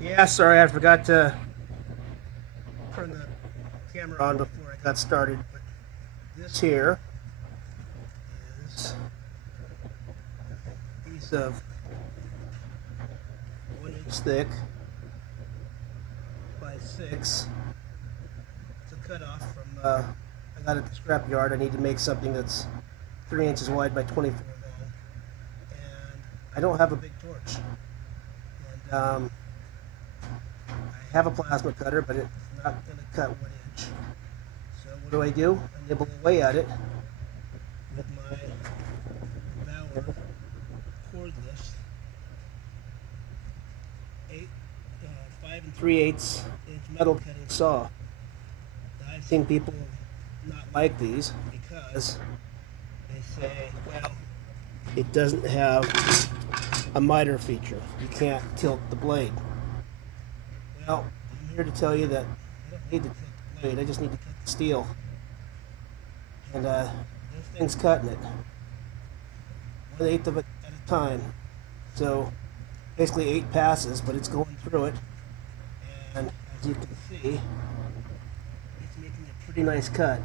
Yeah, sorry, I forgot to turn the camera on before I got started. But this here is a piece of 1 inch thick by 6. It's a cutoff from, I got it at the scrap yard. I need to make something that's 3 inches wide by 24 long. And I don't have a big torch. And I have a plasma cutter, but it's not going to cut 1 inch. So what do? I nibble away at it with my Bauer cordless 5 3/8 inch metal cutting saw. Now, I've seen people not like these because they say, well, it doesn't have a miter feature. You can't tilt the blade. Well, I'm here to tell you that I don't need to tilt the blade. I just need to cut the steel. And this thing's cutting it 1/8 of it at a time. So basically 8 passes, but it's going through it. And as you can see, it's making a pretty nice cut.